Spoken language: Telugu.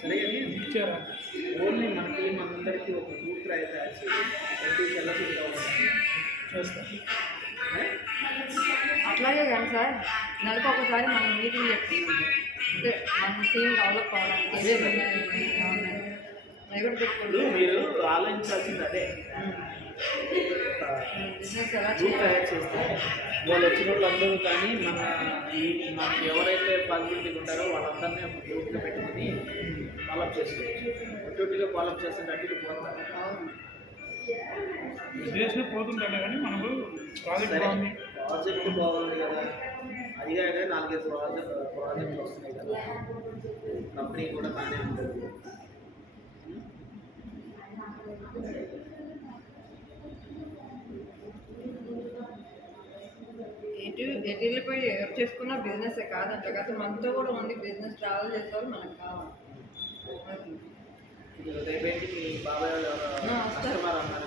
సరే కానీ ఇచ్చారా ఓన్లీ మన టీం అందరికీ ఒక గ్రూప్ తయారు చేసి చేస్తారు. అట్లాగే కానీ సార్ నెలకు ఒకసారి మనం మీటింగ్ చెప్తున్నాం అంటే మన టీం డెవలప్ అవ్వడానికి ఇప్పుడు మీరు ఆలోచించాల్సింది అదే బిజినెస్ ఎలా గ్రూప్ చేయాలి తయారు చేస్తే వాళ్ళు వచ్చిన వాళ్ళందరూ కానీ మనకి ఎవరైతే పాజిబిలిటీ ఉంటారో వాళ్ళందరినీ ఒక గ్రూప్గా పెట్టుకుని ఫాలోఅప్ చేసుకోవచ్చు. ఒట్టొట్టిగా ఫాలోఅప్ చేస్తుంటే అటు పోతారు. బిజినెస్ పోతుంటానే కానీ మనకు ప్రాజెక్ట్ బాగుంది. ప్రాజెక్ట్ బాగుంది కదా, అది కాక 4-5 ప్రాజెక్టులు వస్తున్నాయి కదా, కంపెనీ కూడా బాగానే ఉంటుంది. ఎటు వెళ్ళిపోయి ఎవరు చేసుకున్న బిజినెస్ కాదంట కదా, మనతో కూడా ఉంది బిజినెస్ ట్రావెల్ చేసేవాళ్ళు మనకు కావాలి. రేపేంటి మీ బాబాయ్ వాళ్ళు కస్టమర్ అన్నారు.